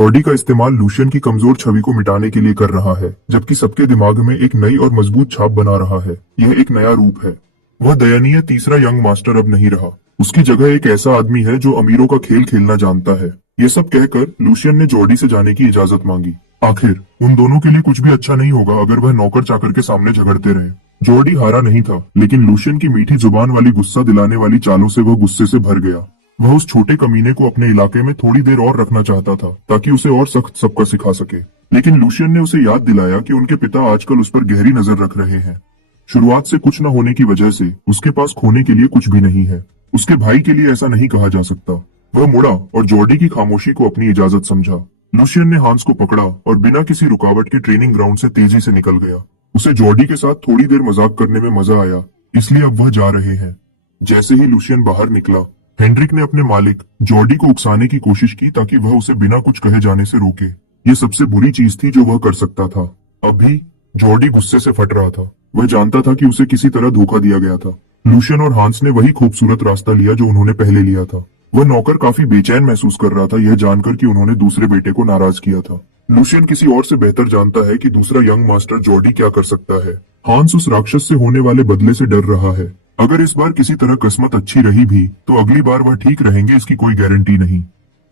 Jordi का इस्तेमाल Lucian की कमजोर छवि को मिटाने के लिए कर रहा है, जबकि सबके दिमाग में एक नई और मजबूत छाप बना रहा है। यह एक नया रूप है। वह दयनीय तीसरा यंग मास्टर अब नहीं रहा। उसकी जगह एक ऐसा आदमी है जो अमीरों का खेल खेलना जानता है। ये सब कहकर लूशियन ने जॉर्डी से जाने की इजाजत मांगी। आखिर उन दोनों के लिए कुछ भी अच्छा नहीं होगा अगर वह नौकर चाकर के सामने झगड़ते रहे। जॉर्डी हारा नहीं था, लेकिन लूशियन की मीठी जुबान वाली गुस्सा दिलाने वाली चालों से वह गुस्से से भर गया। वह उस छोटे कमीने को अपने इलाके में थोड़ी देर और रखना चाहता था, ताकि उसे और सख्त सबका सिखा सके। लेकिन लूशियन ने उसे याद दिलाया कि उनके पिता आजकल उस पर गहरी नजर रख रहे हैं। शुरुआत से कुछ न होने की वजह से उसके पास खोने के लिए कुछ भी नहीं है। उसके भाई के लिए ऐसा नहीं कहा जा सकता। वह मुड़ा और जॉर्डी की खामोशी को अपनी इजाजत समझा। लूशियन ने हांस को पकड़ा और बिना किसी रुकावट के ट्रेनिंग ग्राउंड से तेजी से निकल गया। उसे जॉर्डी के साथ थोड़ी देर मजाक करने में मजा आया, इसलिए अब वह जा रहे हैं। जैसे ही लूशियन बाहर निकला, हेनरिक ने अपने मालिक जॉर्डी को उकसाने की कोशिश की ताकि वह उसे बिना कुछ कहे जाने से रोके। ये सबसे बुरी चीज थी जो वह कर सकता था। अभी जॉर्डी गुस्से से फट रहा था। वह जानता था कि उसे किसी तरह धोखा दिया गया था। लूशियन और हांस ने वही खूबसूरत रास्ता लिया जो उन्होंने पहले लिया था। वह नौकर काफी बेचैन महसूस कर रहा था, यह जानकर कि उन्होंने दूसरे बेटे को नाराज किया था। लूशियन किसी और से बेहतर जानता है कि दूसरा यंग मास्टर जॉर्डी क्या कर सकता है। हांस उस राक्षस से होने वाले बदले से डर रहा है। अगर इस बार किसी तरह किस्मत अच्छी रही भी तो अगली बार वह ठीक रहेंगे, इसकी कोई गारंटी नहीं।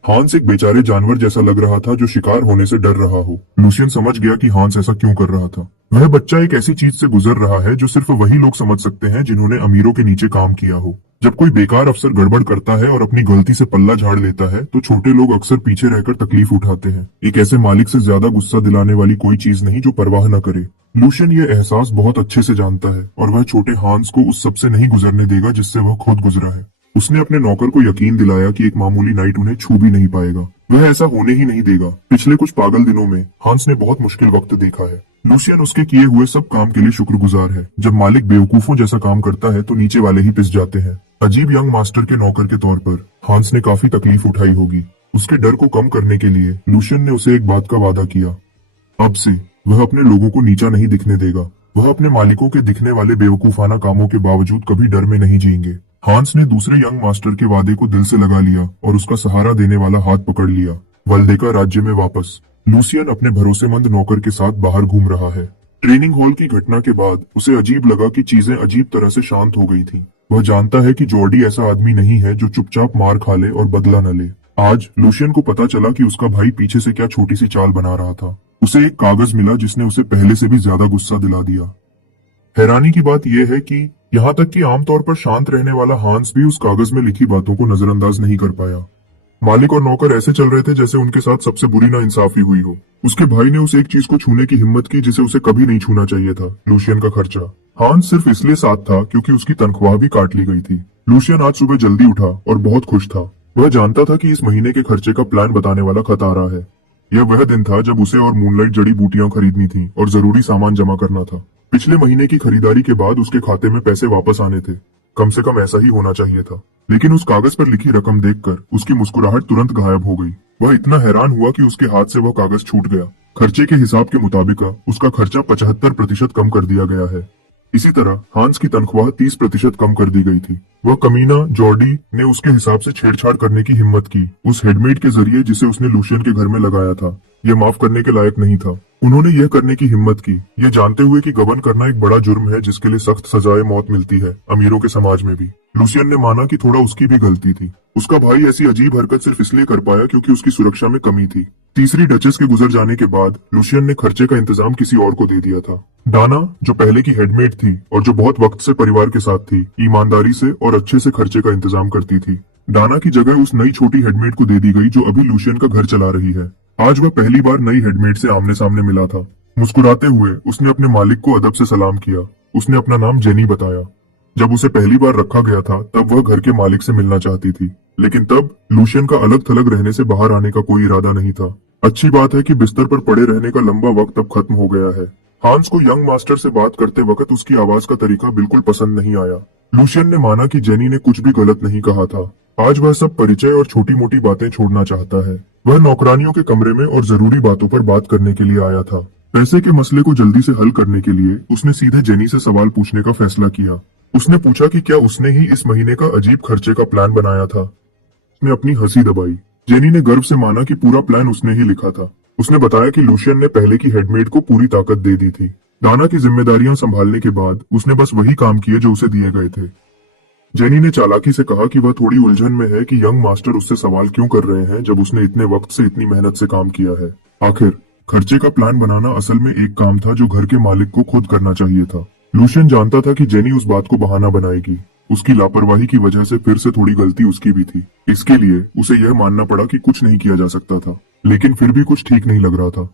हांस एक बेचारे जानवर जैसा लग रहा था जो शिकार होने से डर रहा हो। लूशियन समझ गया कि हांस ऐसा क्यों कर रहा था। वह बच्चा एक ऐसी चीज से गुजर रहा है जो सिर्फ वही लोग समझ सकते हैं जिन्होंने अमीरों के नीचे काम किया हो। जब कोई बेकार अफसर गड़बड़ करता है और अपनी गलती से पल्ला झाड़ लेता है तो छोटे लोग अक्सर पीछे रहकर तकलीफ उठाते हैं। एक ऐसे मालिक से ज्यादा गुस्सा दिलाने वाली कोई चीज नहीं जो परवाह न करे। लूशियन ये एहसास बहुत अच्छे से जानता है और वह छोटे हांस को उस सबसे नहीं गुजरने देगा जिससे वह खुद गुजरा है। उसने अपने नौकर को यकीन दिलाया कि एक मामूली नाइट उन्हें छू भी नहीं पाएगा। वह ऐसा होने ही नहीं देगा। पिछले कुछ पागल दिनों में हांस ने बहुत मुश्किल वक्त देखा है। लूशियन उसके किए हुए सब काम के लिए शुक्रगुजार है। जब मालिक बेवकूफों जैसा काम करता है तो नीचे वाले ही पिस जाते हैं। अजीब यंग मास्टर के नौकर के तौर पर हांस ने काफी तकलीफ उठाई होगी। उसके डर को कम करने के लिए लूशियन ने उसे एक बात का वादा किया। अब से वह अपने लोगों को नीचा नहीं दिखने देगा। वह अपने मालिकों के दिखने वाले बेवकूफाना कामों के बावजूद कभी डर में नहीं जिएंगे। हांस ने दूसरे यंग मास्टर के वादे को दिल से लगा लिया और उसका सहारा देने वाला हाथ पकड़ लिया। वल्देका राज्य में वापस लूशियन अपने भरोसेमंद नौकर के साथ बाहर घूम रहा है। ट्रेनिंग हॉल की घटना के बाद उसे अजीब लगा कि चीजें अजीब तरह से शांत हो गई थीं। वह जानता है कि जॉर्डी ऐसा आदमी नहीं है जो चुपचाप मार खा ले और बदला न ले। आज लूशियन को पता चला कि उसका भाई पीछे से क्या छोटी सी चाल बना रहा था। उसे एक कागज मिला जिसने उसे पहले से भी ज्यादा गुस्सा दिला दिया। हैरानी की बात यह है कि यहाँ तक कि आमतौर पर शांत रहने वाला हांस भी उस कागज में लिखी बातों को नजरअंदाज नहीं कर पाया। मालिक और नौकर ऐसे चल रहे थे जैसे उनके साथ सबसे बुरी नाइंसाफी हुई हो। उसके भाई ने उस एक चीज को छूने की हिम्मत की जिसे उसे कभी नहीं छूना चाहिए था, लूशियन का खर्चा। हांस सिर्फ इसलिए साथ था क्योंकि उसकी तनख्वाह भी काट ली गई थी। लूशियन आज सुबह जल्दी उठा और बहुत खुश था। वह जानता था कि इस महीने के खर्चे का प्लान बताने वाला खत आ रहा है। यह वह दिन था जब उसे और मूनलाइट जड़ी बूटियां खरीदनी थी और जरूरी सामान जमा करना था। पिछले महीने की खरीदारी के बाद उसके खाते में पैसे वापस आने थे। कम से कम ऐसा ही होना चाहिए था। लेकिन उस कागज पर लिखी रकम देखकर उसकी मुस्कुराहट तुरंत गायब हो गई। वह इतना हैरान हुआ कि उसके हाथ से वह कागज छूट गया। खर्चे के हिसाब के मुताबिक उसका खर्चा 75% कम कर दिया गया है। इसी तरह हांस की तनख्वाह 30% कम कर दी गई थी। वह कमीना जॉर्डी ने उसके हिसाब से छेड़छाड़ करने की हिम्मत की, उस हेडमेड के जरिए जिसे उसने लूशियन के घर में लगाया था। यह माफ करने के लायक नहीं था। उन्होंने यह करने की हिम्मत की, यह जानते हुए कि गबन करना एक बड़ा जुर्म है जिसके लिए सख्त सजाए मौत मिलती है, अमीरों के समाज में भी। लूशियन ने माना कि थोड़ा उसकी भी गलती थी। उसका भाई ऐसी अजीब हरकत सिर्फ इसलिए कर पाया क्योंकि उसकी सुरक्षा में कमी थी। तीसरी डचेस के गुजर जाने के बाद लूशियन ने खर्चे का इंतजाम किसी और को दे दिया था। डाना, जो पहले की हेडमेड थी और जो बहुत वक्त से परिवार के साथ थी, ईमानदारी से और अच्छे से खर्चे का इंतजाम करती थी। डाना की जगह उस नई छोटी हेडमेड को दे दी गई जो अभी लूशियन का घर चला रही है। आज वह पहली बार नई हेडमेड से आमने सामने मिला था। मुस्कुराते हुए उसने अपने मालिक को अदब से सलाम किया। उसने अपना नाम जेनी बताया। जब उसे पहली बार रखा गया था तब वह घर के मालिक से मिलना चाहती थी, लेकिन तब लूशियन का अलग थलग रहने से बाहर आने का कोई इरादा नहीं था। अच्छी बात है कि बिस्तर पर पड़े रहने का लंबा वक्त अब खत्म हो गया है। हांस को यंग मास्टर से बात करते वक्त उसकी आवाज का तरीका बिल्कुल पसंद नहीं आया। लूशियन ने माना कि जेनी ने कुछ भी गलत नहीं कहा था। आज वह सब परिचय और छोटी मोटी बातें छोड़ना चाहता है। वह नौकरानियों के कमरे में और जरूरी बातों पर बात करने के लिए आया था। पैसे के मसले को जल्दी से हल करने के लिए उसने सीधे जेनी से सवाल पूछने का फैसला किया। उसने पूछा कि क्या उसने ही इस महीने का अजीब खर्चे का प्लान बनाया था। उसने अपनी हंसी दबाई। जेनी ने गर्व से माना कि पूरा प्लान उसने ही लिखा था। उसने बताया कि लूशियन ने पहले की हेडमेड को पूरी ताकत दे दी थी। दाना की जिम्मेदारियां संभालने के बाद उसने बस वही काम किए जो उसे दिए गए थे। जेनी ने चालाकी से कहा कि वह थोड़ी उलझन में है कि यंग मास्टर उससे सवाल क्यों कर रहे हैं जब उसने इतने वक्त से इतनी मेहनत से काम किया है। आखिर खर्चे का प्लान बनाना असल में एक काम था जो घर के मालिक को खुद करना चाहिए था। लूशियन जानता था कि जेनी उस बात को बहाना बनाएगी। उसकी लापरवाही की वजह से फिर से थोड़ी गलती उसकी भी थी। इसके लिए उसे यह मानना पड़ा कि कुछ नहीं किया जा सकता था, लेकिन फिर भी कुछ ठीक नहीं लग रहा था।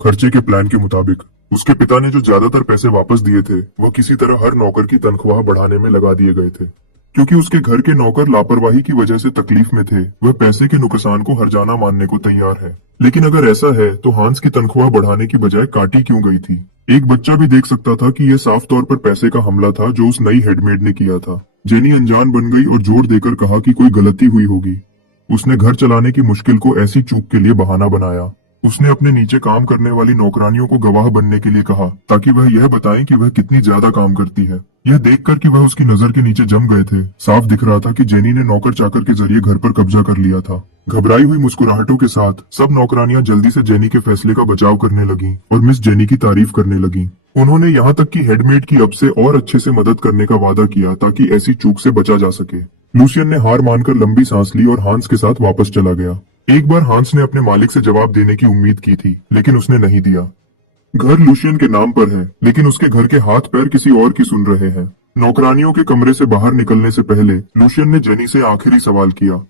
खर्चे के प्लान के मुताबिक उसके पिता ने जो ज्यादातर पैसे वापस दिए थे वह किसी तरह हर नौकर की तनख्वाह बढ़ाने में लगा दिए गए थे। क्योंकि उसके घर के नौकर लापरवाही की वजह से तकलीफ में थे, वह पैसे के नुकसान को हर्जाना मानने को तैयार है। लेकिन अगर ऐसा है तो हांस की तनख्वाह बढ़ाने की बजाय काटी क्यों गई थी? एक बच्चा भी देख सकता था कि यह साफ तौर पर पैसे का हमला था जो उस नई हेडमेड ने किया था। जेनी अनजान बन गई और जोर देकर कहा कि कोई गलती हुई होगी। उसने घर चलाने की मुश्किल को ऐसी चूक के लिए बहाना बनाया। उसने अपने नीचे काम करने वाली नौकरानियों को गवाह बनने के लिए कहा ताकि वह यह बताएं कि वह कितनी ज्यादा काम करती है। यह देखकर कि वह उसकी नजर के नीचे जम गए थे, साफ दिख रहा था कि जेनी ने नौकर चाकर के जरिए घर पर कब्जा कर लिया था। घबराई हुई मुस्कुराहटों के साथ सब नौकरानियां जल्दी से जेनी के फैसले का बचाव करने लगीं और मिस जेनी की तारीफ करने लगीं। उन्होंने यहाँ तक कि हेडमेड की अब से और अच्छे से मदद करने का वादा किया ताकि ऐसी चूक से बचा जा सके। लूशियन ने हार मानकर लंबी सांस ली और हांस के साथ वापस चला गया। एक बार हांस ने अपने मालिक से जवाब देने की उम्मीद की थी, लेकिन उसने नहीं दिया। घर लूशियन के नाम पर है, लेकिन उसके घर के हाथ पैर किसी और की सुन रहे हैं। नौकरानियों के कमरे से बाहर निकलने से पहले लूशियन ने जेनी से आखिरी सवाल किया।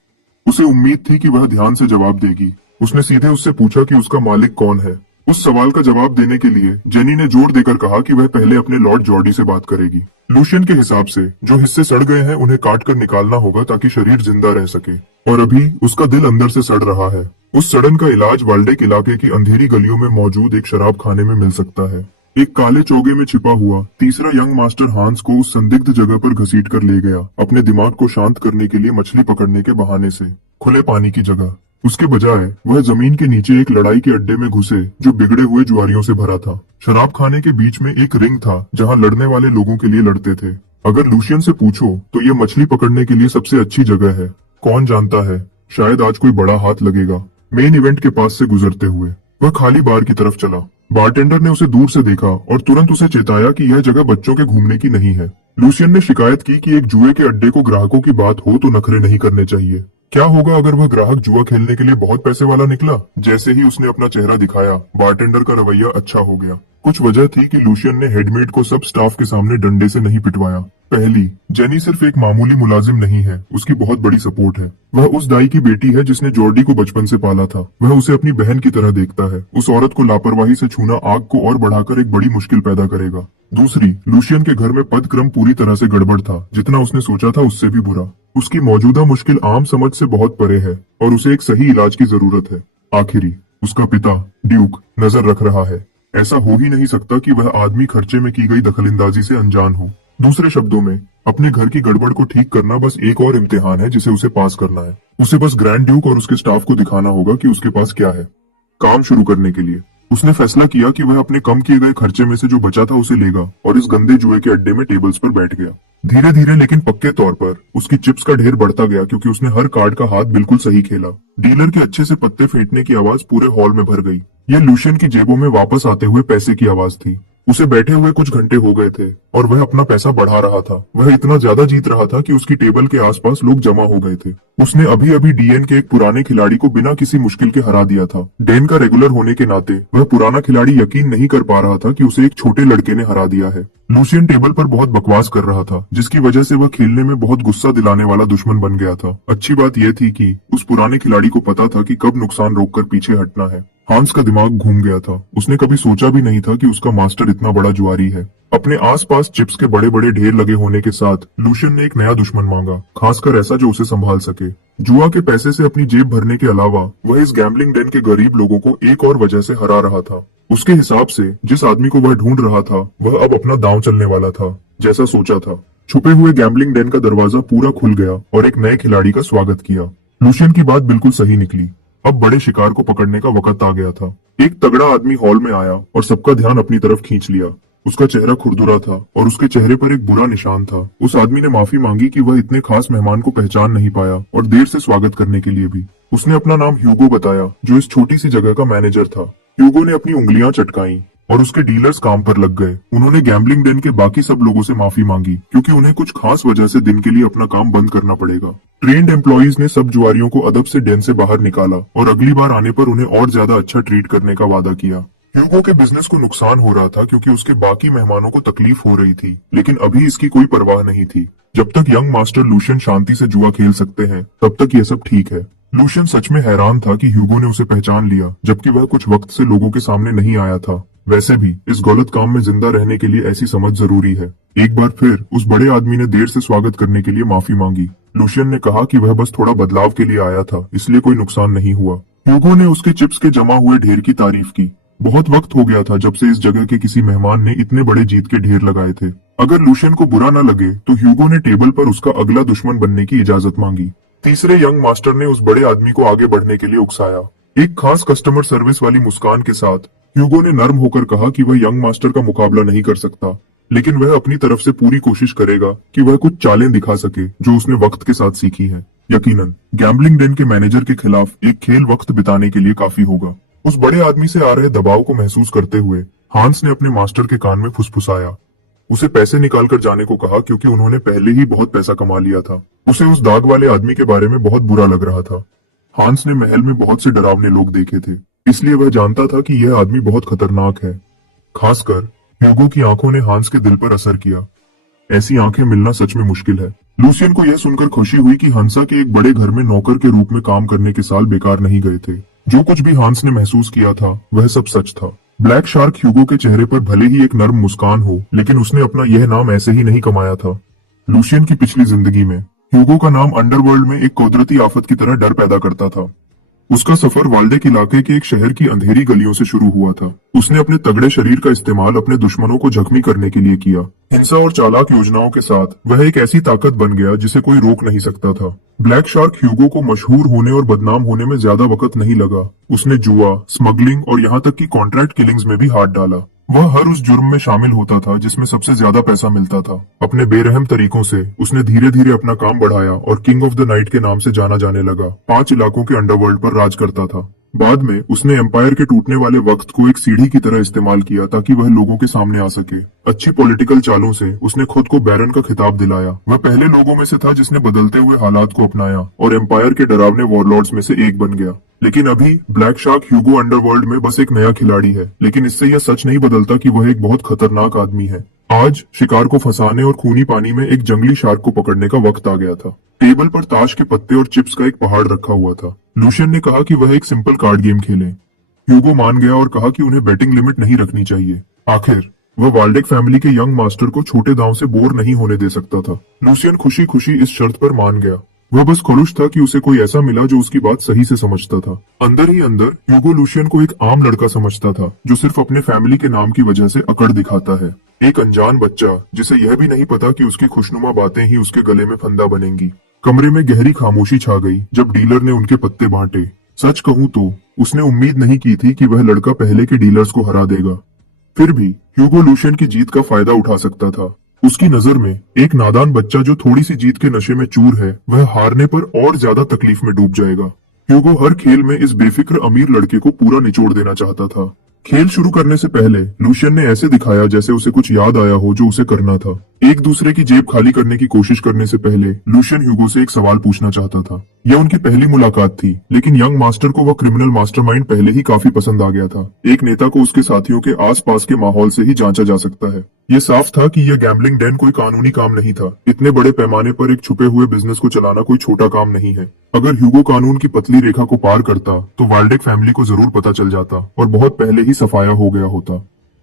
उसे उम्मीद थी कि वह ध्यान से जवाब देगी। उसने सीधे उससे पूछा कि उसका मालिक कौन है। उस सवाल का जवाब देने के लिए जेनी ने जोर देकर कहा कि वह पहले अपने लॉर्ड जॉर्डी से बात करेगी। लूशियन के हिसाब से जो हिस्से सड़ गए हैं उन्हें काट कर निकालना होगा ताकि शरीर जिंदा रह सके, और अभी उसका दिल अंदर से सड़ रहा है। उस सड़न का इलाज वाल्डेक इलाके की अंधेरी गलियों में मौजूद एक शराब खाने में मिल सकता है। एक काले चौगे में छिपा हुआ तीसरा यंग मास्टर हांस को उस संदिग्ध जगह पर घसीट कर ले गया, अपने दिमाग को शांत करने के लिए मछली पकड़ने के बहाने से, खुले पानी की जगह। उसके बजाय वह जमीन के नीचे एक लड़ाई के अड्डे में घुसे जो बिगड़े हुए जुआरियों से भरा था। शराब खाने के बीच में एक रिंग था जहां लड़ने वाले लोगों के लिए लड़ते थे। अगर लूशियन से पूछो तो यह मछली पकड़ने के लिए सबसे अच्छी जगह है। कौन जानता है, शायद आज कोई बड़ा हाथ लगेगा। मेन इवेंट के पास से गुजरते हुए वह खाली बार की तरफ चला। बारटेंडर ने उसे दूर से देखा और तुरंत उसे चेताया कि यह जगह बच्चों के घूमने की नहीं है। लूशियन ने शिकायत की कि एक जुए के अड्डे को ग्राहकों की बात हो तो नखरे नहीं करने चाहिए। क्या होगा अगर वह ग्राहक जुआ खेलने के लिए बहुत पैसे वाला निकला? जैसे ही उसने अपना चेहरा दिखाया, बारटेंडर का रवैया अच्छा हो गया। कुछ वजह थी कि लूशियन ने हेडमेड को सब स्टाफ के सामने डंडे से नहीं पिटवाया। पहली, जेनी सिर्फ एक मामूली मुलाजिम नहीं है, उसकी बहुत बड़ी सपोर्ट है। वह उस दाई की बेटी है जिसने जॉर्डी को बचपन से पाला था। वह उसे अपनी बहन की तरह देखता है। उस औरत को लापरवाही से छूना आग को और बढ़ाकर एक बड़ी मुश्किल पैदा करेगा। दूसरी, लूशियन के घर में पदक्रम पूरी तरह से गड़बड़ था। जितना उसने सोचा था उससे भी बुरा। उसकी मौजूदा मुश्किल आम समझ से बहुत परे है और उसे एक सही इलाज की जरूरत है। आखिरी, उसका पिता ड्यूक नजर रख रहा है। ऐसा हो ही नहीं सकता कि वह आदमी खर्चे में की गई दखलंदाजी से अनजान हो। दूसरे शब्दों में, अपने घर की गड़बड़ को ठीक करना बस एक और इम्तिहान है जिसे उसे पास करना है। उसे बस ग्रैंड ड्यूक और उसके स्टाफ को दिखाना होगा कि उसके पास क्या है। काम शुरू करने के लिए उसने फैसला किया कि वह अपने कम किए गए खर्चे में से जो बचा था उसे लेगा और इस गंदे जुए के अड्डे में टेबल्स पर बैठ गया। धीरे धीरे लेकिन पक्के तौर पर उसकी चिप्स का ढेर बढ़ता गया क्योंकि उसने हर कार्ड का हाथ बिल्कुल सही खेला। डीलर के अच्छे से पत्ते फेंटने की आवाज पूरे हॉल में भर गई। यह लूशियन की जेबों में वापस आते हुए पैसे की आवाज थी। उसे बैठे हुए कुछ घंटे हो गए थे और वह अपना पैसा बढ़ा रहा था। वह इतना ज्यादा जीत रहा था कि उसकी टेबल के आसपास लोग जमा हो गए थे। उसने अभी अभी डीएन के एक पुराने खिलाड़ी को बिना किसी मुश्किल के हरा दिया था। डेन का रेगुलर होने के नाते वह पुराना खिलाड़ी यकीन नहीं कर पा रहा था कि उसे एक छोटे लड़के ने हरा दिया है। लूशियन टेबल पर बहुत बकवास कर रहा था, जिसकी वजह से वह खेलने में बहुत गुस्सा दिलाने वाला दुश्मन बन गया था। अच्छी बात यह थी कि उस पुराने खिलाड़ी को पता था कि कब नुकसान रोककर पीछे हटना है। हांस का दिमाग घूम गया था। उसने कभी सोचा भी नहीं था कि उसका मास्टर इतना बड़ा जुआरी है। अपने आसपास चिप्स के बड़े बड़े ढेर लगे होने के साथ लूशियन ने एक नया दुश्मन मांगा, खासकर ऐसा जो उसे संभाल सके। जुआ के पैसे से अपनी जेब भरने के अलावा वह इस गैम्बलिंग डेन के गरीब लोगों को एक और वजह से हरा रहा था। उसके हिसाब से जिस आदमी को वह ढूंढ रहा था वह अब अपना दांव चलने वाला था, जैसा सोचा था। छुपे हुए गैम्बलिंग डेन का दरवाजा पूरा खुल गया और एक नए खिलाड़ी का स्वागत किया। लूशियन की बात बिल्कुल सही निकली। अब बड़े शिकार को पकड़ने का वक्त आ गया था। एक तगड़ा आदमी हॉल में आया और सबका ध्यान अपनी तरफ खींच लिया। उसका चेहरा खुरदुरा था और उसके चेहरे पर एक बुरा निशान था। उस आदमी ने माफी मांगी कि वह इतने खास मेहमान को पहचान नहीं पाया और देर से स्वागत करने के लिए भी। उसने अपना नाम ह्यूगो बताया, जो इस छोटी सी जगह का मैनेजर था। ह्यूगो ने अपनी उंगलियां चटकाई और उसके डीलर्स काम पर लग गए। उन्होंने गैम्बलिंग डेन के बाकी सब लोगों से माफी मांगी, क्योंकि उन्हें कुछ खास वजह से दिन के लिए अपना काम बंद करना पड़ेगा। ट्रेन्ड एम्प्लॉइज ने सब जुआरियों को अदब से डेन से बाहर निकाला और अगली बार आने पर उन्हें और ज्यादा अच्छा ट्रीट करने का वादा किया। ह्यूगो के बिजनेस को नुकसान हो रहा था क्योंकि उसके बाकी मेहमानों को तकलीफ हो रही थी, लेकिन अभी इसकी कोई परवाह नहीं थी। जब तक यंग मास्टर लूशियन शांति से जुआ खेल सकते हैं, तब तक ये सब ठीक है। लूशियन सच में हैरान था कि ह्यूगो ने उसे पहचान लिया, जबकि वह कुछ वक्त से लोगों के सामने नहीं आया था। वैसे भी इस गलत काम में जिंदा रहने के लिए ऐसी समझ जरूरी है। एक बार फिर उस बड़े आदमी ने देर से स्वागत करने के लिए माफी मांगी। लूशियन ने कहा कि वह बस थोड़ा बदलाव के लिए आया था, इसलिए कोई नुकसान नहीं हुआ। ह्यूगो ने उसके चिप्स के जमा हुए ढेर की तारीफ की। बहुत वक्त हो गया था जब से इस जगह के किसी मेहमान ने इतने बड़े जीत के ढेर लगाए थे। अगर लूशियन को बुरा न लगे तो ह्यूगो ने टेबल पर उसका अगला दुश्मन बनने की इजाजत मांगी। तीसरे यंग मास्टर ने उस बड़े आदमी को आगे बढ़ने के लिए उकसाया। एक खास कस्टमर सर्विस वाली मुस्कान के साथ ह्यूगो ने नर्म होकर कहा कि वह यंग मास्टर का मुकाबला नहीं कर सकता, लेकिन वह अपनी तरफ से पूरी कोशिश करेगा कि वह कुछ चालें दिखा सके जो उसने वक्त के साथ सीखी है। यकीनन गैम्बलिंग डेन के मैनेजर के खिलाफ एक खेल वक्त बिताने के लिए काफी होगा। उस बड़े आदमी से आ रहे दबाव को महसूस करते हुए हांस ने अपने मास्टर के कान में फुसफुसाया। उसे पैसे निकाल कर जाने को कहा, क्योंकि उन्होंने पहले ही बहुत पैसा कमा लिया था। उसे उस दाग वाले आदमी के बारे में बहुत बुरा लग रहा था। हांस ने महल में बहुत से डरावने लोग देखे थे, इसलिए वह जानता था कि यह आदमी बहुत खतरनाक है। खासकर ह्यूगो की आंखों ने हांस के दिल पर असर किया। ऐसी आंखें मिलना सच में मुश्किल है। लूसियन को यह सुनकर खुशी हुई कि हंसा के एक बड़े घर में नौकर के रूप में काम करने के साल बेकार नहीं गए थे। जो कुछ भी हांस ने महसूस किया था वह सब सच था। ब्लैक शार्क ह्यूगो के चेहरे पर भले ही एक नर्म मुस्कान हो, लेकिन उसने अपना यह नाम ऐसे ही नहीं कमाया था। लूशियन की पिछली जिंदगी में ह्यूगो का नाम अंडरवर्ल्ड में एक कुदरती आफत की तरह डर पैदा करता था। उसका सफर वाल्डेक इलाके के एक शहर की अंधेरी गलियों से शुरू हुआ था। उसने अपने तगड़े शरीर का इस्तेमाल अपने दुश्मनों को जख्मी करने के लिए किया। हिंसा और चालाक योजनाओं के साथ वह एक ऐसी ताकत बन गया जिसे कोई रोक नहीं सकता था। ब्लैक शार्क ह्यूगो को मशहूर होने और बदनाम होने में ज्यादा वक्त नहीं लगा। उसने जुआ, स्मगलिंग और यहाँ तक कि कॉन्ट्रैक्ट किलिंग्स में भी हाथ डाला। वह हर उस जुर्म में शामिल होता था जिसमें सबसे ज्यादा पैसा मिलता था। अपने बेरहम तरीकों से उसने धीरे धीरे अपना काम बढ़ाया और किंग ऑफ द नाइट के नाम से जाना जाने लगा। 5 इलाकों के अंडरवर्ल्ड पर राज करता था। बाद में उसने एम्पायर के टूटने वाले वक्त को एक सीढ़ी की तरह इस्तेमाल किया ताकि वह लोगों के सामने आ सके। अच्छी पॉलिटिकल चालों से उसने खुद को बैरन का खिताब दिलाया। वह पहले लोगों में से था जिसने बदलते हुए हालात को अपनाया और एम्पायर के डरावने वॉरलॉर्ड्स में से एक बन गया। लेकिन अभी ब्लैक शार्क ह्यूगो अंडरवर्ल्ड में बस एक नया खिलाड़ी है, लेकिन इससे यह सच नहीं बदलता कि वह एक बहुत खतरनाक आदमी है। आज शिकार को फंसाने और खूनी पानी में एक जंगली शार्क को पकड़ने का वक्त आ गया था। टेबल पर ताश के पत्ते और चिप्स का एक पहाड़ रखा हुआ था। लूशियन ने कहा कि वह एक सिंपल कार्ड गेम खेले। ह्यूगो मान गया और कहा कि उन्हें बेटिंग लिमिट नहीं रखनी चाहिए। आखिर वह वाल्डेक फैमिली के यंग मास्टर को छोटे दांव से बोर नहीं होने दे सकता था। लूशियन खुशी खुशी इस शर्त पर मान गया। वह बस खुश था कि उसे कोई ऐसा मिला जो उसकी बात सही से समझता था। अंदर ही अंदर ह्यूगो लूशियन को एक आम लड़का समझता था, जो सिर्फ अपने फैमिली के नाम की वजह से अकड़ दिखाता है। एक अनजान बच्चा जिसे यह भी नहीं पता कि उसकी खुशनुमा बातें ही उसके गले में फंदा बनेंगी। कमरे में गहरी खामोशी छा गई जब डीलर ने उनके पत्ते बांटे। सच कहूं तो उसने उम्मीद नहीं की थी कि वह लड़का पहले के डीलर्स को हरा देगा। फिर भी ह्यूगो लूशियन की जीत का फायदा उठा सकता था। उसकी नजर में एक नादान बच्चा जो थोड़ी सी जीत के नशे में चूर है, वह हारने पर और ज्यादा तकलीफ में डूब जाएगा। ह्यूगो हर खेल में इस बेफिक्र अमीर लड़के को पूरा निचोड़ देना चाहता था। खेल शुरू करने से पहले लूशियन ने ऐसे दिखाया जैसे उसे कुछ याद आया हो जो उसे करना था। एक दूसरे की जेब खाली करने की कोशिश करने से पहले लूशियन ह्यूगो से एक सवाल पूछना चाहता था। यह उनकी पहली मुलाकात थी, लेकिन यंग मास्टर को वह क्रिमिनल मास्टरमाइंड पहले ही काफी पसंद आ गया था। एक नेता को उसके साथियों के आसपास के माहौल से ही जांचा जा सकता है। ये साफ था कि यह गैम्बलिंग डेन कोई कानूनी काम नहीं था। इतने बड़े पैमाने पर एक छुपे हुए बिजनेस को चलाना कोई छोटा काम नहीं है। अगर ह्यूगो कानून की पतली रेखा को पार करता तो वाल्डेक फैमिली को जरूर पता चल जाता और बहुत पहले ही सफाया हो गया होता।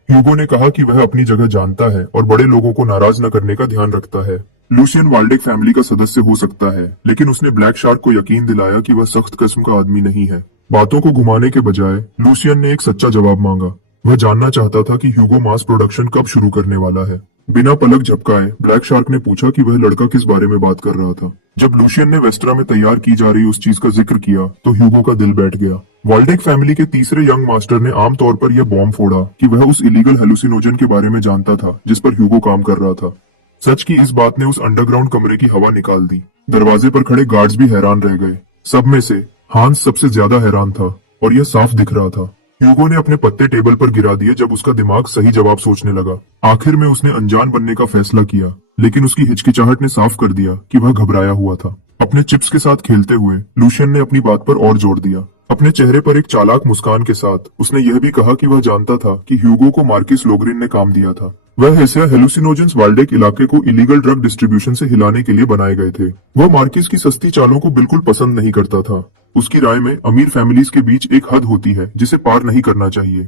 ह्यूगो ने कहा कि वह अपनी जगह जानता है और बड़े लोगों को नाराज न करने का ध्यान रखता है। लूशियन वाल्डेक फैमिली का सदस्य हो सकता है, लेकिन उसने ब्लैक शार्क को यकीन दिलाया कि वह सख्त किस्म का आदमी नहीं है। बातों को घुमाने के बजाय लूशियन ने एक सच्चा जवाब मांगा। वह जानना चाहता था कि ह्यूगो मास प्रोडक्शन कब शुरू करने वाला है। बिना पलक झपकाए ब्लैक शार्क ने पूछा कि वह लड़का किस बारे में बात कर रहा था। जब लूशियन ने वेस्ट्रा में तैयार की जा रही उस चीज का जिक्र किया तो ह्यूगो का दिल बैठ गया। वाल्डेक फैमिली के तीसरे यंग मास्टर ने आमतौर पर यह बॉम्ब फोड़ा कि वह उस इलीगल हेलुसिनोजन के बारे में जानता था जिस पर ह्यूगो काम कर रहा था। सच की इस बात ने उस अंडरग्राउंड कमरे की हवा निकाल दी। दरवाजे पर खड़े गार्ड्स भी हैरान रह गए। सब में से हांस सबसे ज्यादा हैरान था और यह साफ दिख रहा था। ह्यूगो ने अपने पत्ते टेबल पर गिरा दिए जब उसका दिमाग सही जवाब सोचने लगा। आखिर में उसने अनजान बनने का फैसला किया, लेकिन उसकी हिचकिचाहट ने साफ कर दिया कि वह घबराया हुआ था। अपने चिप्स के साथ खेलते हुए लूशियन ने अपनी बात पर और जोर दिया। अपने चेहरे पर एक चालाक मुस्कान के साथ उसने यह भी कहा कि वह जानता था कि ह्यूगो को मार्किस लोग्रिन ने काम दिया था। वह हिस्सा हेलुसिनोजेंस वाल्डेक इलाके को इलीगल ड्रग डिस्ट्रीब्यूशन से हिलाने के लिए बनाए गए थे। वह मार्किस की सस्ती चालों को बिल्कुल पसंद नहीं करता था। उसकी राय में अमीर फैमिलीज के बीच एक हद होती है जिसे पार नहीं करना चाहिए।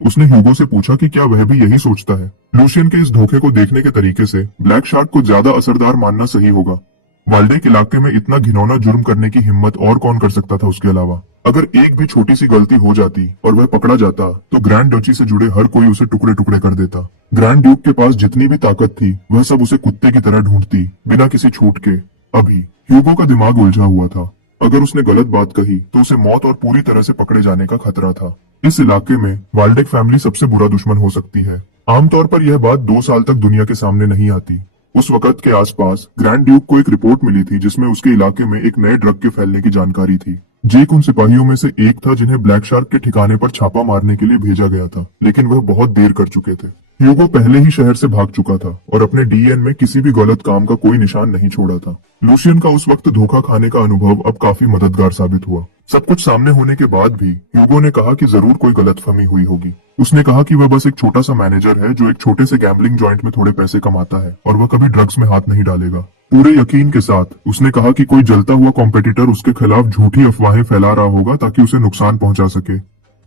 उसने ह्यूगो से पूछा कि क्या वह भी यही सोचता है। लूशियन के इस धोखे को देखने के तरीके से ब्लैक शार्क को ज्यादा असरदार मानना सही होगा। वाल्डेक इलाके में इतना घिनौना जुर्म करने की हिम्मत और कौन कर सकता था उसके अलावा। अगर एक भी छोटी सी गलती हो जाती और वह पकड़ा जाता तो ग्रैंड डची से जुड़े हर कोई उसे टुकड़े टुकड़े कर देता। ग्रैंड ड्यूक के पास जितनी भी ताकत थी वह सब उसे कुत्ते की तरह ढूंढती, बिना किसी छूट के। अभी ह्यूगो का दिमाग उलझा हुआ था। अगर उसने गलत बात कही तो उसे मौत और पूरी तरह से पकड़े जाने का खतरा था। इस इलाके में वाल्डेक फैमिली सबसे बुरा दुश्मन हो सकती है। आमतौर पर यह बात 2 साल तक दुनिया के सामने नहीं आती। उस वक्त के आसपास ग्रैंड ड्यूक को एक रिपोर्ट मिली थी जिसमें उसके इलाके में एक नए ड्रग के फैलने की जानकारी थी। जेक उन सिपाहियों में से एक था जिन्हें ब्लैक शार्क के ठिकाने पर छापा मारने के लिए भेजा गया था, लेकिन वह बहुत देर कर चुके थे। ह्यूगो पहले ही शहर से भाग चुका था और अपने डीएन में किसी भी गलत काम का कोई निशान नहीं छोड़ा था। लूशियन का उस वक्त धोखा खाने का अनुभव अब काफी मददगार साबित हुआ। सब कुछ सामने होने के बाद भी ह्यूगो ने कहा कि जरूर कोई गलतफहमी हुई होगी। उसने कहा कि वह बस एक छोटा सा मैनेजर है जो एक छोटे से गैम्बलिंग जॉइंट में थोड़े पैसे कमाता है और वह कभी ड्रग्स में हाथ नहीं डालेगा। पूरे यकीन के साथ उसने कहा कि कोई जलता हुआ कॉम्पिटिटर उसके खिलाफ झूठी अफवाहें फैला रहा होगा ताकि उसे नुकसान पहुंचा सके।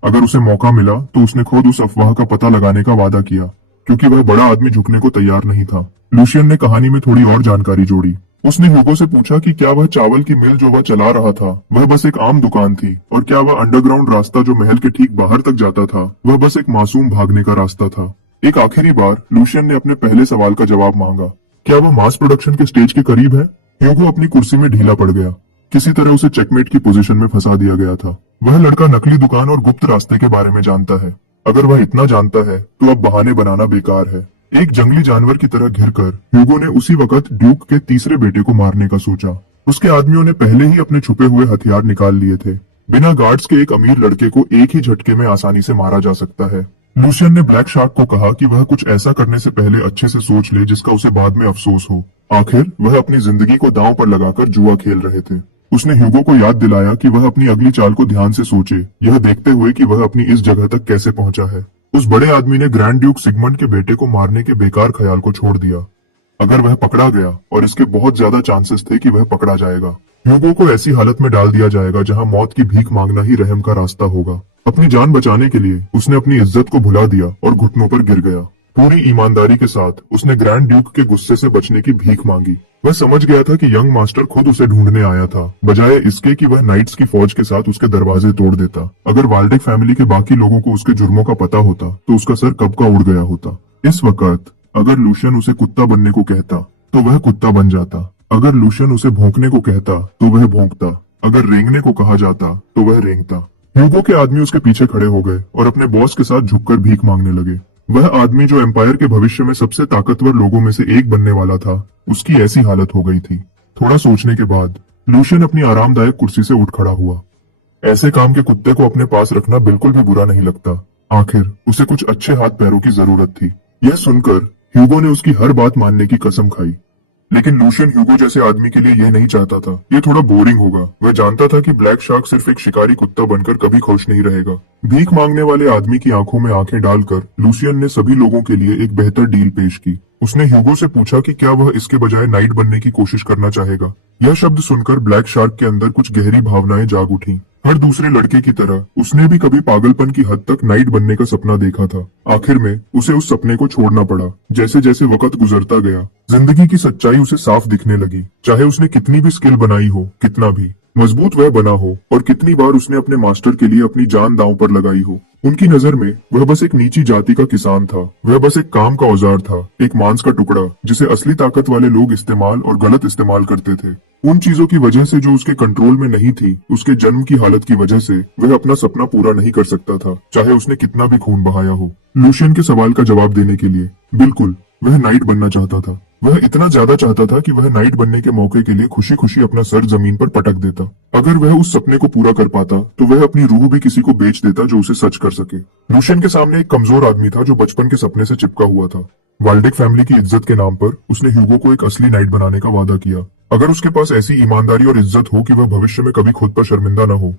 अगर उसे मौका मिला तो उसने खुद उस अफवाह का पता लगाने का वादा किया, क्योंकि वह बड़ा आदमी झुकने को तैयार नहीं था। लूशियन ने कहानी में थोड़ी और जानकारी जोड़ी। उसने ह्यूगो से पूछा कि क्या वह चावल की मिल जो वह चला रहा था वह बस एक आम दुकान थी, और क्या वह अंडरग्राउंड रास्ता जो महल के ठीक बाहर तक जाता था वह बस एक मासूम भागने का रास्ता था। एक आखिरी बार लूशियन ने अपने पहले सवाल का जवाब मांगा, क्या वह मास प्रोडक्शन के स्टेज के करीब है? ह्यूगो अपनी कुर्सी में ढीला पड़ गया। किसी तरह उसे चेकमेट की पोजीशन में फंसा दिया गया था। वह लड़का नकली दुकान और गुप्त रास्ते के बारे में जानता है। अगर वह इतना जानता है तो अब बहाने बनाना बेकार है। एक जंगली जानवर की तरह घिरकर ह्यूगो ने उसी वक्त ड्यूक के तीसरे बेटे को मारने का सोचा। उसके आदमियों ने पहले ही अपने छुपे हुए हथियार निकाल लिए थे। बिना गार्ड्स के एक अमीर लड़के को एक ही झटके में आसानी से मारा जा सकता है। लूशियन ने ब्लैक शार्क को कहा कि वह कुछ ऐसा करने से पहले अच्छे से सोच ले जिसका उसे बाद में अफसोस हो। आखिर वह अपनी जिंदगी को दांव पर लगाकर जुआ खेल रहे थे। उसने ह्यूगो को याद दिलाया कि वह अपनी अगली चाल को ध्यान से सोचे, यह देखते हुए कि वह अपनी इस जगह तक कैसे पहुंचा है। उस बड़े आदमी ने ग्रैंड ड्यूक सिगमंड के बेटे को मारने के बेकार ख्याल को छोड़ दिया। अगर वह पकड़ा गया, और इसके बहुत ज्यादा चांसेस थे कि वह पकड़ा जाएगा, ह्यूगो को ऐसी हालत में डाल दिया जाएगा जहां मौत की भीख मांगना ही रहम का रास्ता होगा। अपनी जान बचाने के लिए उसने अपनी इज्जत को भुला दिया और घुटनों पर गिर गया। पूरी ईमानदारी के साथ उसने ग्रैंड ड्यूक के गुस्से से बचने की भीख मांगी। वह समझ गया था कि यंग मास्टर खुद उसे ढूंढने आया था, बजाय इसके कि वह नाइट्स की फौज के साथ उसके दरवाजे तोड़ देता। अगर वाल्डेक फैमिली के बाकी लोगों को उसके जुर्मों का पता होता तो उसका सर कब का उड़ गया होता। इस वक्त अगर लूशियन उसे कुत्ता बनने को कहता तो वह कुत्ता बन जाता। अगर लूशियन उसे भौंकने को कहता तो वह भौंकता। अगर रेंगने को कहा जाता तो वह रेंगता। ह्यूगो के आदमी उसके पीछे खड़े हो गए और अपने बॉस के साथ झुककर भीख मांगने लगे। वह आदमी जो एम्पायर के भविष्य में सबसे ताकतवर लोगों में से एक बनने वाला था, उसकी ऐसी हालत हो गई थी। थोड़ा सोचने के बाद लूशियन अपनी आरामदायक कुर्सी से उठ खड़ा हुआ। ऐसे काम के कुत्ते को अपने पास रखना बिल्कुल भी बुरा नहीं लगता। आखिर उसे कुछ अच्छे हाथ पैरों की जरूरत थी। यह सुनकर ह्यूगो ने उसकी हर बात मानने की कसम खाई। लेकिन लूशियन ह्यूगो जैसे आदमी के लिए यह नहीं चाहता था। यह थोड़ा बोरिंग होगा। वह जानता था कि ब्लैक शार्क सिर्फ एक शिकारी कुत्ता बनकर कभी खुश नहीं रहेगा। भीख मांगने वाले आदमी की आंखों में आंखें डालकर लूशियन ने सभी लोगों के लिए एक बेहतर डील पेश की। उसने ह्यूगो से पूछा कि क्या वह इसके बजाय नाइट बनने की कोशिश करना चाहेगा। यह शब्द सुनकर ब्लैक शार्क के अंदर कुछ गहरी भावनाएं जाग उठी। हर दूसरे लड़के की तरह उसने भी कभी पागलपन की हद तक नाइट बनने का सपना देखा था। आखिर में उसे उस सपने को छोड़ना पड़ा। जैसे जैसे वक्त गुजरता गया, जिंदगी की सच्चाई उसे साफ दिखने लगी। चाहे उसने कितनी भी स्किल बनाई हो, कितना भी मजबूत वह बना हो, और कितनी बार उसने अपने मास्टर के लिए अपनी जान दांव पर लगाई हो, उनकी नजर में वह बस एक नीची जाति का किसान था। वह बस एक काम का औजार था, एक मांस का टुकड़ा जिसे असली ताकत वाले लोग इस्तेमाल और गलत इस्तेमाल करते थे। उन चीजों की वजह से जो उसके कंट्रोल में नहीं थी, उसके जन्म की हालत की वजह से वह अपना सपना पूरा नहीं कर सकता था, चाहे उसने कितना भी खून बहाया हो। लूशियन के सवाल का जवाब देने के लिए बिल्कुल वह नाइट बनना चाहता था। वह इतना ज्यादा चाहता था कि वह नाइट बनने के मौके के लिए खुशी खुशी अपना सर जमीन पर पटक देता। अगर वह उस सपने को पूरा कर पाता तो वह अपनी रूह भी किसी को बेच देता जो उसे सच कर सके। लूशियन के सामने एक कमजोर आदमी था जो बचपन के सपने से चिपका हुआ था। वाल्डेक फैमिली की इज्जत के नाम पर उसने ह्यूगो को एक असली नाइट बनाने का वादा किया। अगर उसके पास ऐसी ईमानदारी और इज्जत हो कि वह भविष्य में कभी खुद पर शर्मिंदा न हो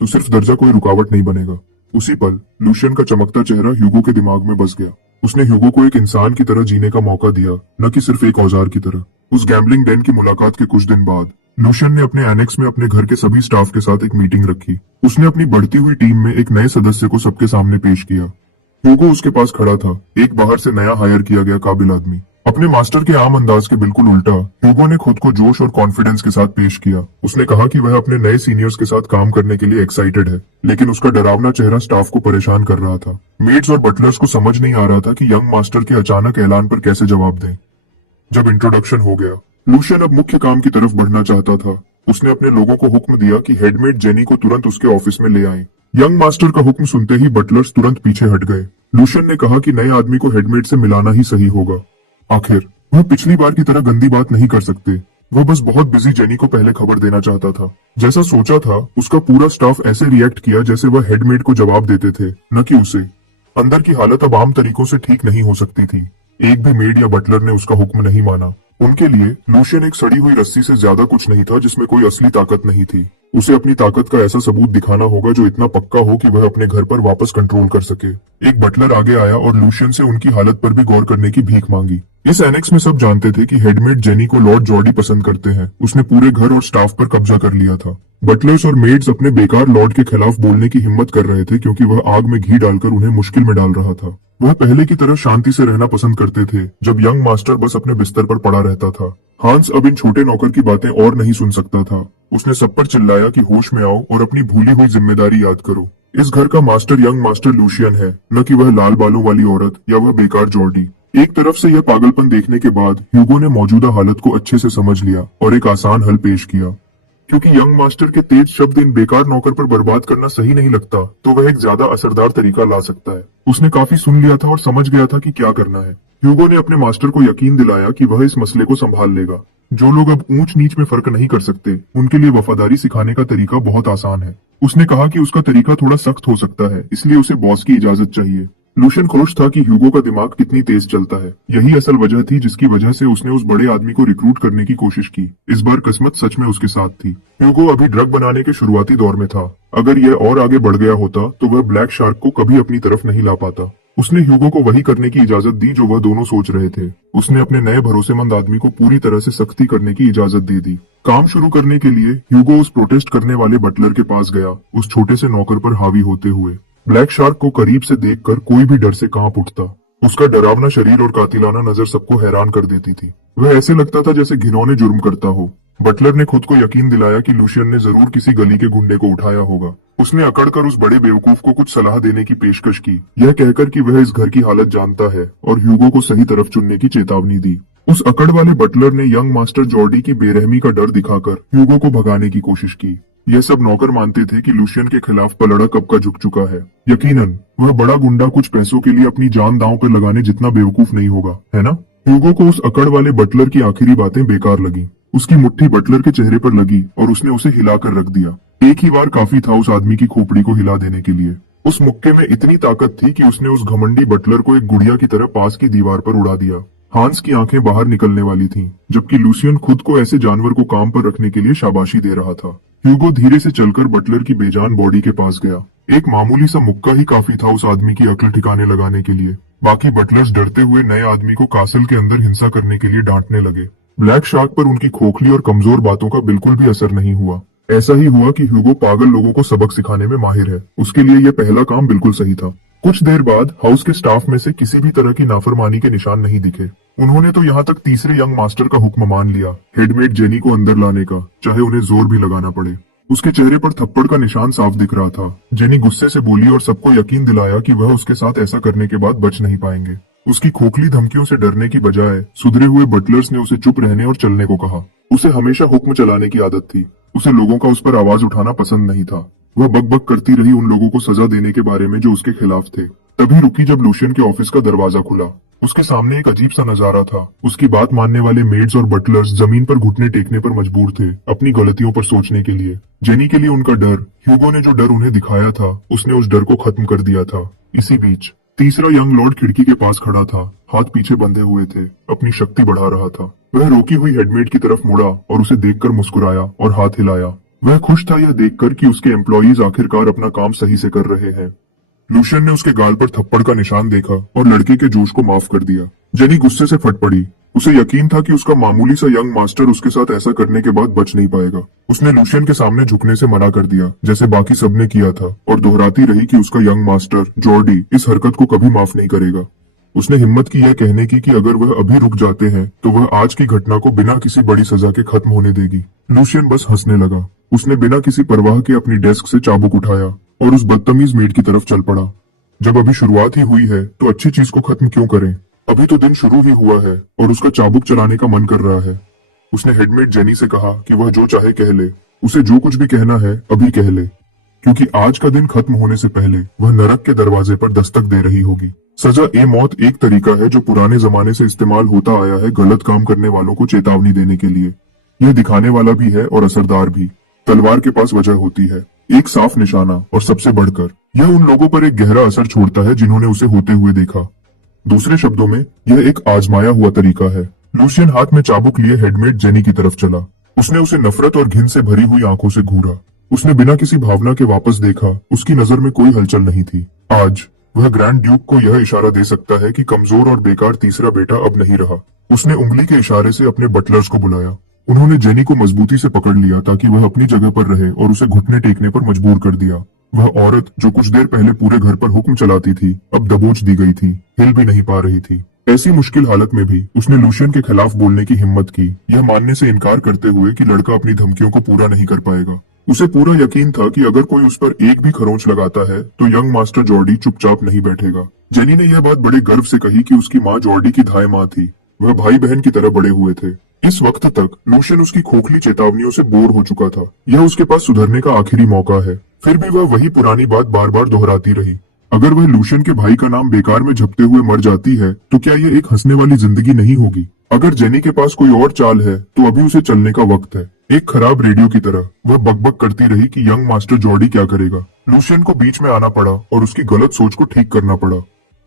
तो सिर्फ दर्जा कोई रुकावट नहीं बनेगा। उसी पल लूशियन का चमकता चेहरा ह्यूगो के दिमाग में बस गया। उसने ह्यूगो को एक इंसान की तरह जीने का मौका दिया, न कि सिर्फ एक औजार की तरह। उस गैम्बलिंग डेन की मुलाकात के कुछ दिन बाद लूशियन ने अपने एनेक्स में अपने घर के सभी स्टाफ के साथ एक मीटिंग रखी। उसने अपनी बढ़ती हुई टीम में एक नए सदस्य को सबके सामने पेश किया। ह्यूगो उसके पास खड़ा था, एक बाहर से नया हायर किया गया काबिल आदमी। अपने मास्टर के आम अंदाज के बिल्कुल उल्टा ह्यूगो ने खुद को जोश और कॉन्फिडेंस के साथ पेश किया। उसने कहा कि वह अपने नए सीनियर्स के साथ काम करने के लिए एक्साइटेड है, लेकिन उसका डरावना चेहरा स्टाफ को परेशान कर रहा था। मेड्स और बटलर्स को समझ नहीं आ रहा था कि यंग मास्टर के अचानक ऐलान पर कैसे जवाब दें। जब इंट्रोडक्शन हो गया, लूशियन अब मुख्य काम की तरफ बढ़ना चाहता था। उसने अपने लोगों को हुक्म दिया कि हेडमेड जेनी को तुरंत उसके ऑफिस में ले आएं। यंग मास्टर का हुक्म सुनते ही बटलर्स तुरंत पीछे हट गए। लूशियन ने कहा कि नए आदमी को हेडमेड से मिलाना ही सही होगा। आखिर वह पिछली बार की तरह गंदी बात नहीं कर सकते। वह बस बहुत बिजी जेनी को पहले खबर देना चाहता था। जैसा सोचा था, उसका पूरा स्टाफ ऐसे रिएक्ट किया जैसे वह हेडमेड को जवाब देते थे, न कि उसे। अंदर की हालत अब आम तरीकों से ठीक नहीं हो सकती थी। एक भी मेड या बटलर ने उसका हुक्म नहीं माना। उनके लिए लूशियन एक सड़ी हुई रस्सी से ज्यादा कुछ नहीं था जिसमें कोई असली ताकत नहीं थी। उसे अपनी ताकत का ऐसा सबूत दिखाना होगा जो इतना पक्का हो कि वह अपने घर पर वापस कंट्रोल कर सके। एक बटलर आगे आया और लूशियन से उनकी हालत पर भी गौर करने की भीख मांगी। इस एनेक्स में सब जानते थे कि हेडमेड जेनी को लॉर्ड जॉर्डी पसंद करते हैं। उसने पूरे घर और स्टाफ पर कब्जा कर लिया था। बटलर्स और मेड्स अपने बेकार लॉर्ड के खिलाफ बोलने की हिम्मत कर रहे थे क्योंकि वह आग में घी डालकर उन्हें मुश्किल में डाल रहा था। वह पहले की तरह शांति से रहना पसंद करते थे जब यंग मास्टर बस अपने बिस्तर पर पड़ा रहता था। हांस अब इन छोटे नौकर की बातें और नहीं सुन सकता था। उसने सब पर चिल्लाया कि होश में आओ और अपनी भूली हुई जिम्मेदारी याद करो। इस घर का मास्टर यंग मास्टर लूशियन है, न कि वह लाल बालों वाली औरत या वह बेकार जॉर्डी। एक तरफ से यह पागलपन देखने के बाद ह्यूगो ने मौजूदा हालत को अच्छे से समझ लिया और एक आसान हल पेश किया। क्योंकि यंग मास्टर के तेज शब्द इन बेकार नौकर पर बर्बाद करना सही नहीं लगता, तो वह एक ज्यादा असरदार तरीका ला सकता है। उसने काफी सुन लिया था और समझ गया था कि क्या करना है। ह्यूगो ने अपने मास्टर को यकीन दिलाया कि वह इस मसले को संभाल लेगा। जो लोग अब ऊंच नीच में फर्क नहीं कर सकते, उनके लिए वफादारी सिखाने का तरीका बहुत आसान है। उसने कहा कि उसका तरीका थोड़ा सख्त हो सकता है, इसलिए उसे बॉस की इजाजत चाहिए। लूशियन खुश था कि ह्यूगो का दिमाग कितनी तेज चलता है। यही असल वजह थी जिसकी वजह से उसने उस बड़े आदमी को रिक्रूट करने की कोशिश की। इस बार किस्मत सच में उसके साथ थी। ह्यूगो अभी ड्रग बनाने के शुरुआती दौर में था। अगर यह और आगे बढ़ गया होता तो वह ब्लैक शार्क को कभी अपनी तरफ नहीं ला पाता। उसने ह्यूगो को वही करने की इजाजत दी जो वह दोनों सोच रहे थे। उसने अपने नए भरोसेमंद आदमी को पूरी तरह से सख्ती करने की इजाजत दे दी। काम शुरू करने के लिए ह्यूगो उस प्रोटेस्ट करने वाले बटलर के पास गया, उस छोटे से नौकर पर हावी होते हुए। ब्लैक शार्क को करीब से देखकर कोई भी डर से कांप उठता। उसका डरावना शरीर और कातिलाना नजर सबको हैरान कर देती थी। वह ऐसे लगता था जैसे घिनौने जुर्म करता हो। बटलर ने खुद को यकीन दिलाया कि लूशियन ने जरूर किसी गली के गुंडे को उठाया होगा। उसने अकड़कर उस बड़े बेवकूफ को कुछ सलाह देने की पेशकश की, यह कहकर कि वह इस घर की हालत जानता है, और ह्यूगो को सही तरफ चुनने की चेतावनी दी। उस अकड़ वाले बटलर ने यंग मास्टर जॉर्डी की बेरहमी का डर दिखाकर ह्यूगो को भगाने की कोशिश की। यह सब नौकर मानते थे कि लूशियन के खिलाफ पलड़ा कब का झुक चुका है। यकीनन वह बड़ा गुंडा कुछ पैसों के लिए अपनी जान दांव पर लगाने जितना बेवकूफ नहीं होगा, है ना? ह्यूगो को उस अकड़ वाले बटलर की आखिरी बातें बेकार लगी। उसकी मुट्ठी बटलर के चेहरे पर लगी और उसने उसे हिलाकर रख दिया। एक ही बार काफी था उस आदमी की खोपड़ी को हिला देने के लिए। उस मुक्के में इतनी ताकत थी कि उसने उस घमंडी बटलर को एक गुड़िया की तरह पास की दीवार पर उड़ा दिया। हांस की आंखें बाहर निकलने वाली थीं, जबकि लूशियन खुद को ऐसे जानवर को काम पर रखने के लिए शाबाशी दे रहा था। ह्यूगो धीरे से चलकर बटलर की बेजान बॉडी के पास गया। एक मामूली सा मुक्का ही काफी था उस आदमी की अक्ल ठिकाने लगाने के लिए। बाकी बटलर्स डरते हुए नए आदमी को कासल के अंदर हिंसा करने के लिए डांटने लगे। ब्लैक शार्क पर उनकी खोखली और कमजोर बातों का बिल्कुल भी असर नहीं हुआ। ऐसा ही हुआ कि ह्यूगो पागल लोगों को सबक सिखाने में माहिर है। उसके लिए यह पहला काम बिल्कुल सही था। कुछ देर बाद हाउस के स्टाफ में से किसी भी तरह की नाफरमानी के निशान नहीं दिखे। उन्होंने तो यहाँ तक तीसरे यंग मास्टर का हुक्म मान लिया, हेडमेड जेनी को अंदर लाने का, चाहे उन्हें जोर भी लगाना पड़े। उसके चेहरे पर थप्पड़ का निशान साफ दिख रहा था। जेनी गुस्से से बोली और सबको यकीन दिलाया कि वह उसके साथ ऐसा करने के बाद बच नहीं पाएंगे। उसकी खोखली धमकियों से डरने की बजाय सुधरे हुए बटलर्स ने उसे चुप रहने और चलने को कहा। उसे हमेशा हुक्म चलाने की आदत थी। उसे लोगों का उस पर आवाज उठाना पसंद नहीं था। वह बकबक करती रही उन लोगों को सजा देने के बारे में जो उसके खिलाफ थे। तभी रुकी जब लूशियन के ऑफिस का दरवाजा खुला। उसके सामने एक अजीब सा नजारा था। उसकी बात मानने वाले मेड्स और बटलर्स जमीन पर घुटने टेकने पर मजबूर थे अपनी गलतियों पर सोचने के लिए। जेनी के लिए उनका डर, ह्यूगो ने जो डर उन्हें दिखाया था, उसने उस डर को खत्म कर दिया था। इसी बीच तीसरा यंग लॉर्ड खिड़की के पास खड़ा था, हाथ पीछे बंधे हुए थे, अपनी शक्ति बढ़ा रहा था। वह रोकी हुई हेडमेड की तरफ मुड़ा और उसे देखकर मुस्कुराया और हाथ हिलाया। वह खुश था यह देखकर कि उसके एम्प्लॉयज आखिरकार अपना काम सही से कर रहे हैं। लूशियन ने उसके गाल पर थप्पड़ का निशान देखा और लड़के के जोश को माफ कर दिया। जेनी गुस्से से फट पड़ी। उसे यकीन था कि उसका मामूली सा यंग मास्टर उसके साथ ऐसा करने के बाद बच नहीं पाएगा। उसने लूशियन के सामने झुकने से मना कर दिया, जैसे बाकी सबने किया था, और दोहराती रही कि उसका यंग मास्टर जॉर्डी इस हरकत को कभी माफ नहीं करेगा। उसने हिम्मत की यह कहने की कि अगर वह अभी रुक जाते हैं तो वह आज की घटना को बिना किसी बड़ी सजा के खत्म होने देगी। लूशियन बस हंसने लगा। उसने बिना किसी परवाह के अपनी डेस्क से चाबुक उठाया और उस बदतमीज मेड की तरफ चल पड़ा। जब अभी शुरुआत ही हुई है तो अच्छी चीज को खत्म क्यों करें? अभी तो दिन शुरू ही हुआ है और उसका चाबुक चलाने का मन कर रहा है। उसने हेडमेड जेनी से कहा कि वह जो चाहे कह ले, उसे जो कुछ भी कहना है अभी कह ले, क्योंकि आज का दिन खत्म होने से पहले वह नरक के दरवाजे पर दस्तक दे रही होगी। सजा ए मौत एक तरीका है जो पुराने जमाने से इस्तेमाल होता आया है गलत काम करने वालों को चेतावनी देने के लिए। यह दिखाने वाला भी है और असरदार भी। तलवार के पास वजह होती है, एक साफ निशाना, और सबसे बढ़कर यह उन लोगों पर एक गहरा असर छोड़ता है जिन्होंने उसे होते हुए देखा। दूसरे शब्दों में यह एक आजमाया हुआ तरीका है। लूशियन हाथ में चाबुक लिए हेडमेड जेनी की तरफ चला। उसने उसे नफरत और घिन से भरी हुई आंखों से घूरा। उसने बिना किसी भावना के वापस देखा। उसकी नजर में कोई हलचल नहीं थी। आज वह ग्रैंड ड्यूक को यह इशारा दे सकता है कि कमजोर और बेकार तीसरा बेटा अब नहीं रहा। उसने उंगली के इशारे से अपने बटलर्स को बुलाया। उन्होंने जेनी को मजबूती से पकड़ लिया ताकि वह अपनी जगह पर रहे और उसे घुटने टेकने पर मजबूर कर दिया। वह औरत जो कुछ देर पहले पूरे घर पर हुक्म चलाती थी, अब दबोच दी गई थी, हिल भी नहीं पा रही थी। ऐसी मुश्किल हालत में भी उसने लूशियन के खिलाफ बोलने की हिम्मत की, यह मानने से इनकार करते हुए कि लड़का अपनी धमकियों को पूरा नहीं कर पाएगा। उसे पूरा यकीन था कि अगर कोई उस पर एक भी खरोंच लगाता है तो यंग मास्टर जॉर्डी चुपचाप नहीं बैठेगा। जेनी ने यह बात बड़े गर्व से कही कि उसकी माँ जॉर्डी की धाय माँ थी। वह भाई बहन की तरह बड़े हुए थे। इस वक्त तक लूशियन उसकी खोखली चेतावनियों से बोर हो चुका था। यह उसके पास सुधरने का आखिरी मौका है। फिर भी वह वही पुरानी बात बार बार दोहराती रही। अगर वह लूशियन के भाई का नाम बेकार में झपते हुए मर जाती है तो क्या यह एक हंसने वाली जिंदगी नहीं होगी? अगर जेनी के पास कोई और चाल है तो अभी उसे चलने का वक्त है। एक खराब रेडियो की तरह वह बकबक करती रही कि यंग मास्टर जॉर्डी क्या करेगा। लूशियन को बीच में आना पड़ा और उसकी गलत सोच को ठीक करना पड़ा।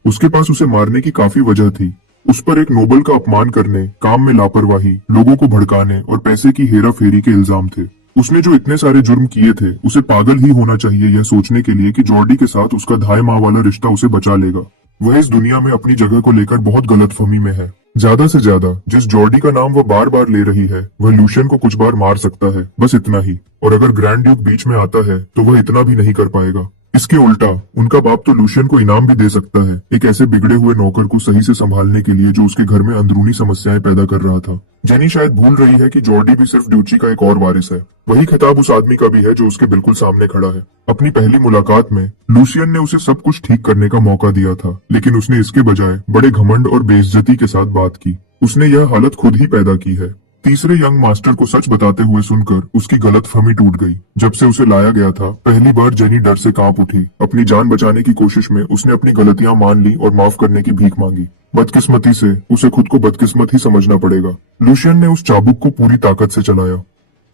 उसके पास उसे मारने की काफी वजह थी। उस पर एक नोबल का अपमान करने, काम में लापरवाही, लोगों को भड़काने और पैसे की हेरा फेरी के इल्जाम थे। उसने जो इतने सारे जुर्म किए थे, उसे पागल ही होना चाहिए यह सोचने के लिए कि जॉर्डी के साथ उसका धाय माँ वाला रिश्ता उसे बचा लेगा। वह इस दुनिया में अपनी जगह को लेकर बहुत गलतफहमी में है। ज्यादा से ज्यादा जिस जॉर्डी का नाम वह बार बार ले रही है, वह लूशियन को कुछ बार मार सकता है, बस इतना ही। और अगर ग्रैंड ड्यूक बीच में आता है तो वह इतना भी नहीं कर पाएगा। इसके उल्टा उनका बाप तो लूशियन को इनाम भी दे सकता है, एक ऐसे बिगड़े हुए नौकर को सही से संभालने के लिए जो उसके घर में अंदरूनी समस्याएं पैदा कर रहा था। जेनी शायद भूल रही है कि जॉर्डी भी सिर्फ ड्यूची का एक और वारिस है। वही खिताब उस आदमी का भी है जो उसके बिल्कुल सामने खड़ा है। अपनी पहली मुलाकात में लूशियन ने उसे सब कुछ ठीक करने का मौका दिया था, लेकिन उसने इसके बजाय बड़े घमंड और बेइज्जती के साथ बात की। उसने यह हालत खुद ही पैदा की है। तीसरे यंग मास्टर को सच बताते हुए सुनकर उसकी गलतफहमी टूट गई। जब से उसे लाया गया था, पहली बार जेनी डर से कांप उठी। अपनी जान बचाने की कोशिश में उसने अपनी गलतियां मान ली और माफ करने की भीख मांगी। बदकिस्मती से उसे खुद को बदकिस्मत ही समझना पड़ेगा। लूशियन ने उस चाबुक को पूरी ताकत से चलाया।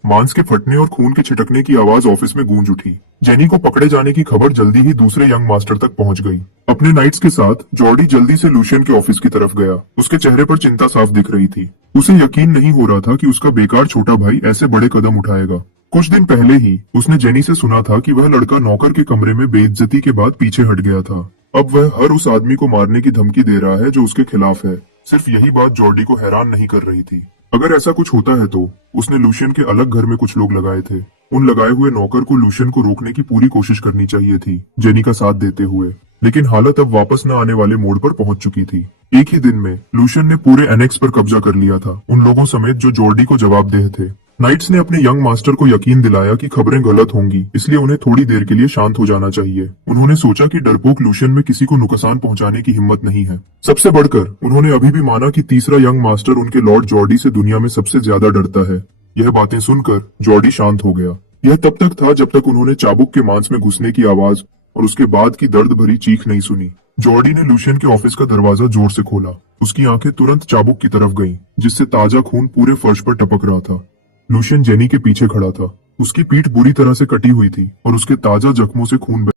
मांस के फटने और खून के छिटकने की आवाज ऑफिस में गूंज उठी। जेनी को पकड़े जाने की खबर जल्दी ही दूसरे यंग मास्टर तक पहुंच गई। अपने नाइट्स के साथ जॉर्डी जल्दी से लूशियन के ऑफिस की तरफ गया। उसके चेहरे पर चिंता साफ दिख रही थी। उसे यकीन नहीं हो रहा था कि उसका बेकार छोटा भाई ऐसे बड़े कदम उठाएगा। कुछ दिन पहले ही उसने जेनी से सुना था कि वह लड़का नौकर के कमरे में बेइज्जती के बाद पीछे हट गया था। अब वह हर उस आदमी को मारने की धमकी दे रहा है जो उसके खिलाफ है। सिर्फ यही बात जॉर्डी को हैरान नहीं कर रही थी। अगर ऐसा कुछ होता है तो उसने लूशियन के अलग घर में कुछ लोग लगाए थे। उन लगाए हुए नौकर को लूशियन को रोकने की पूरी कोशिश करनी चाहिए थी, जेनी का साथ देते हुए। लेकिन हालत अब वापस न आने वाले मोड़ पर पहुंच चुकी थी। एक ही दिन में लूशियन ने पूरे एनेक्स पर कब्जा कर लिया था, उन लोगों समेत जो जॉर्डी को जवाबदेह थे। नाइट्स ने अपने यंग मास्टर को यकीन दिलाया कि खबरें गलत होंगी, इसलिए उन्हें थोड़ी देर के लिए शांत हो जाना चाहिए। उन्होंने सोचा कि डरपोक लूशियन में किसी को नुकसान पहुंचाने की हिम्मत नहीं है। सबसे बढ़कर उन्होंने अभी भी माना कि तीसरा यंग मास्टर उनके लॉर्ड जॉर्डी से दुनिया में सबसे ज्यादा डरता है। यह बातें सुनकर जॉर्डी शांत हो गया। यह तब तक था जब तक उन्होंने चाबुक के मांस में घुसने की आवाज और उसके बाद की दर्द भरी चीख नहीं सुनी। जॉर्डी ने लूशियन के ऑफिस का दरवाजा जोर से खोला। उसकी आंखें तुरंत चाबुक की तरफ गईं, जिससे ताजा खून पूरे फर्श पर टपक रहा था। लूशियन जेनी के पीछे खड़ा था। उसकी पीठ बुरी तरह से कटी हुई थी और उसके ताजा जख्मों से खून